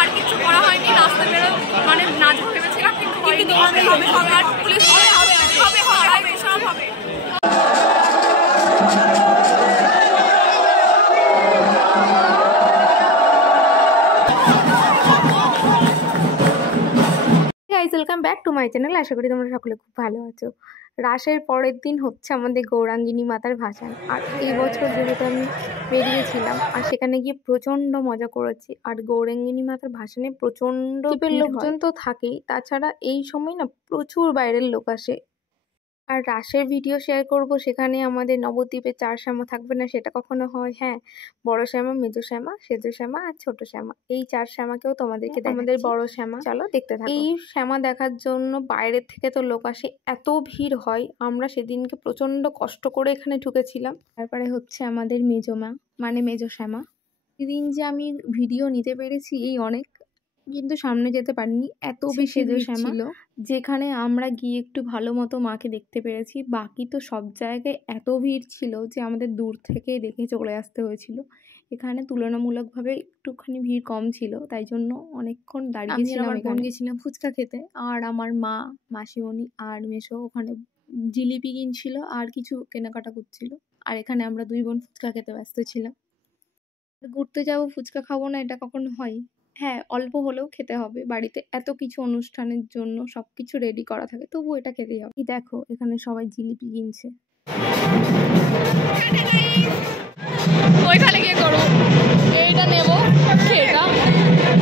আর কিছু করা হয়নি, রাস্তা বেরো মানে নাচ ভেবেছিলাম কিন্তু পুলিশ সব হবে। Welcome back to my channel. আশা করি তোমরা সকলে খুব ভালো আছো। রাসের পরের দিন হচ্ছে আমাদের গৌরাঙ্গিনী মাতার ভাসান। আর এই বছর যেহেতু আমি বেরিয়েছিলাম আর সেখানে গিয়ে প্রচণ্ড মজা করেছি। আর গৌরাঙ্গিনী মাতার ভাসানে প্রচণ্ড লোকজন তো থাকেই, তাছাড়া এই সময় না প্রচুর বাইরের লোক আসে। আর রাসের ভিডিও শেয়ার করব, সেখানে আমাদের নবদ্বীপে 4 শ্যামা থাকবে না সেটা কখনো হয়? হ্যাঁ, বড় শ্যামা, মেজো শ্যামা, সেজো শ্যামা আর ছোট শ্যামা, এই 4 শ্যামাকেও তোমাদেরকে আমাদের বড় শ্যামা, চলো দেখতে থাকো। এই শ্যামা দেখার জন্য বাইরের থেকে তো লোক আসে, এত ভিড় হয়। আমরা সেদিনকে প্রচন্ড কষ্ট করে এখানে ঢুকেছিলাম। তারপরে হচ্ছে আমাদের মেজো মা, মানে মেজো শ্যামা। সেদিন যে আমি ভিডিও নিতে পেরেছি এই অনেক, কিন্তু সামনে যেতে পারিনি, এত বেশি ভিড় ছিল। যেখানে আমরা গিয়ে একটু ভালো মতো মাকে দেখতে পেরেছি, বাকি তো সব জায়গায় এত ভিড় ছিল যে আমাদের দূর থেকে দেখে চলে আসতে হয়েছিল। এখানে তুলনামূলকভাবে একটুখানি ভিড় কম ছিল, তাই জন্য অনেকক্ষণ দাঁড়িয়েছিলাম। আমি গেছিলাম ফুচকা খেতে, আর আমার মা, মাসিমণি আর মেসো ওখানে জিলিপি কিনছিল আর কিছু কেনাকাটা করছিল। আর এখানে আমরা 2 বোন ফুচকা খেতে ব্যস্ত ছিলাম। ঘুরতে যাবো, ফুচকা খাবো না, এটা কখনো হয়? হ্যাঁ, অল্প হলেও খেতে হবে। বাড়িতে এত কিছু অনুষ্ঠানের জন্য সব কিছু রেডি করা থাকে, তবু এটা খেতেই হবে। দেখো এখানে সবাই জিলিপি কিনছে। ওইখানে গিয়ে করবো, এইটা নেবো, সেটা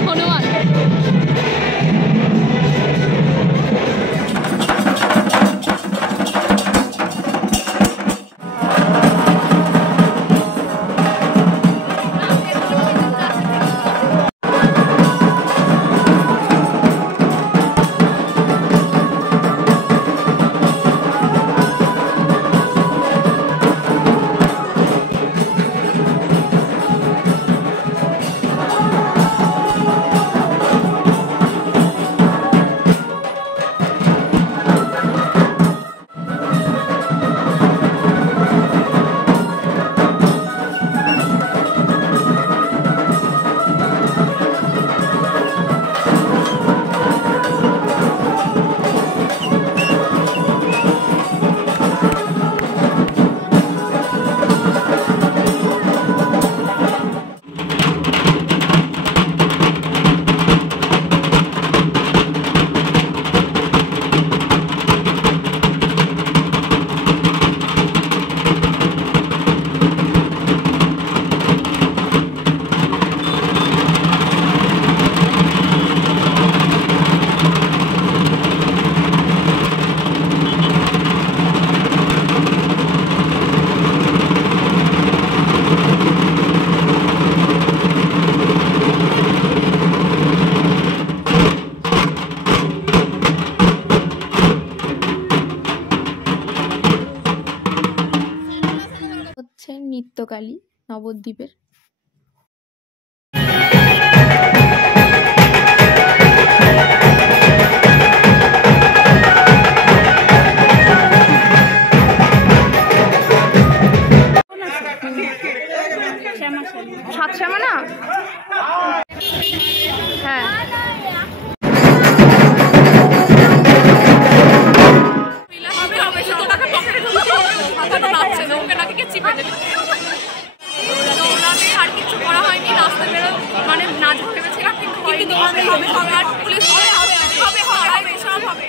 হনুমান। নিত্যকালী নবদ্বীপের। সাত শ্যামা না? হ্যাঁ, আর কিছু করা হয়নি, রাস্তা বেরো মানে নাচ ভেবেছিলাম কিন্তু পুলিশ সব হবে।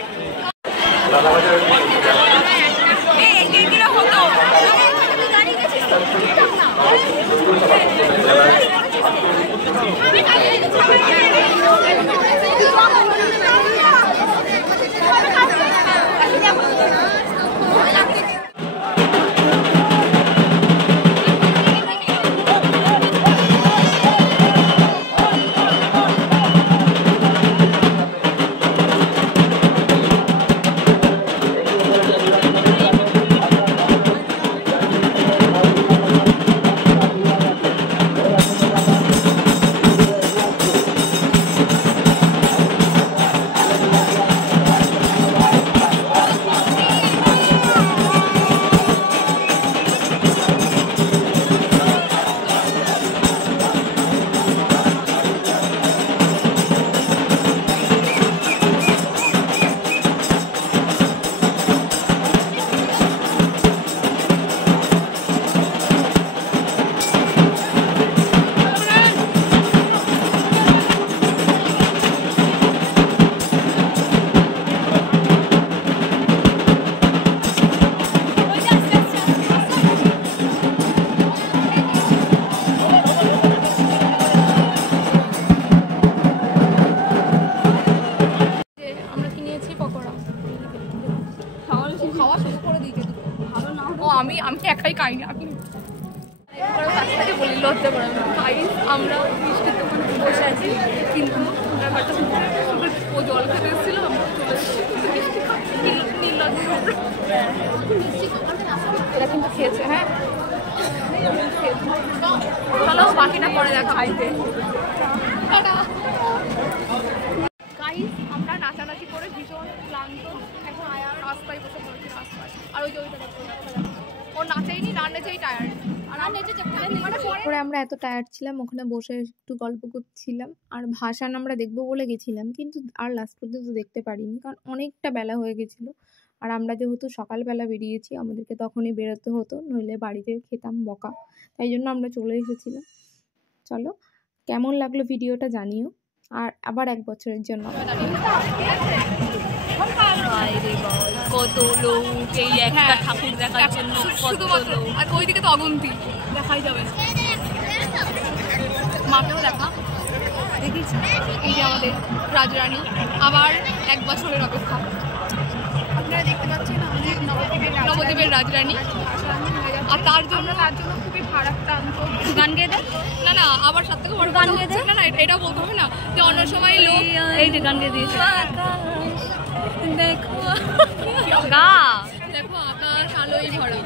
আমি একাই খাইনি, আমি বলি লজ্জা করে আমরা মিষ্টির দোকানে বসে আছি, কিন্তু ব্যাপারটা ও জল খেতে এসেছিল, এরা কিন্তু খেয়েছে। হ্যাঁ চলো বাকিটা পরে দেখা খাইতে। আমরা নাচানাচি করে ভীষণ ক্লান্ত, এখন আয়ার রাস্তায় বসে পড়েছি রাস্তায়। আর ওই যে ওইটা ও নাচেইনি, না নেচেই টায়ার্ড। পরে আমরা এত টায়ার্ড ছিলাম, ওখানে বসে একটু গল্প করছিলাম। আর ভাসান আমরা দেখবো বলে গেছিলাম, কিন্তু আর লাস্ট পর্যন্ত দেখতে পারিনি, কারণ অনেকটা বেলা হয়ে গেছিলো। আর আমরা যেহেতু সকালবেলা বেরিয়েছি, আমাদেরকে তখনই বেরোতে হতো, নইলে বাড়িতে খেতাম বকা, তাই জন্য আমরা চলে এসেছিলাম। চলো কেমন লাগলো ভিডিওটা জানিও, আর আবার 1 বছরের জন্য কত লোক এই একটা ঠাকুর দেখার জন্য, আর ওইদিকে তো অগুন্তি দেখাই যাবে। মাকেও দেখা দেখিয়েছি, এই যে আমাদের রাজরানী, আবার 1 বছরের অপেক্ষা। আপনারা দেখতে পাচ্ছেন আমাদের নবদ্বীপের রাজরানী, আর তার জন্য খুবই ভারাক্রান্ত। গান গেয়ে দেয় না, আবার সব থেকে বড় গান গেয়ে দেয় না, এটা বলতে হবে না যে অন্য সময় লোক এই যে গান গেয়ে দিয়েছে। দেখো আকাশ আলোয় ভরা,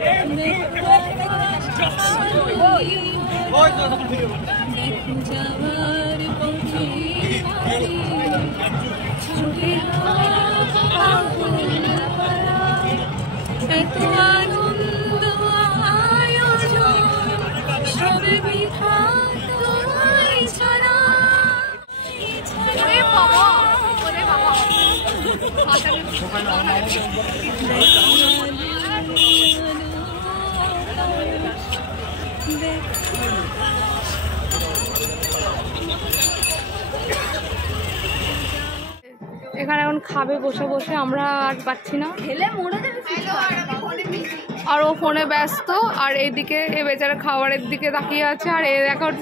এখানে এখন খাবে বসে বসে, আমরা আর পাচ্ছি না, আর ও ফোনে ব্যস্ত, আর এইদিকে এ বেচারা খাবারের দিকে তাকিয়ে আছে। আর এখন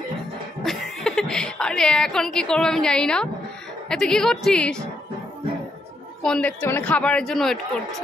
আরে এখন কি করবো আমি জানি না। তুই কি করছিস? ফোন দেখছে, মানে খাবারের জন্য ওয়েট করছে।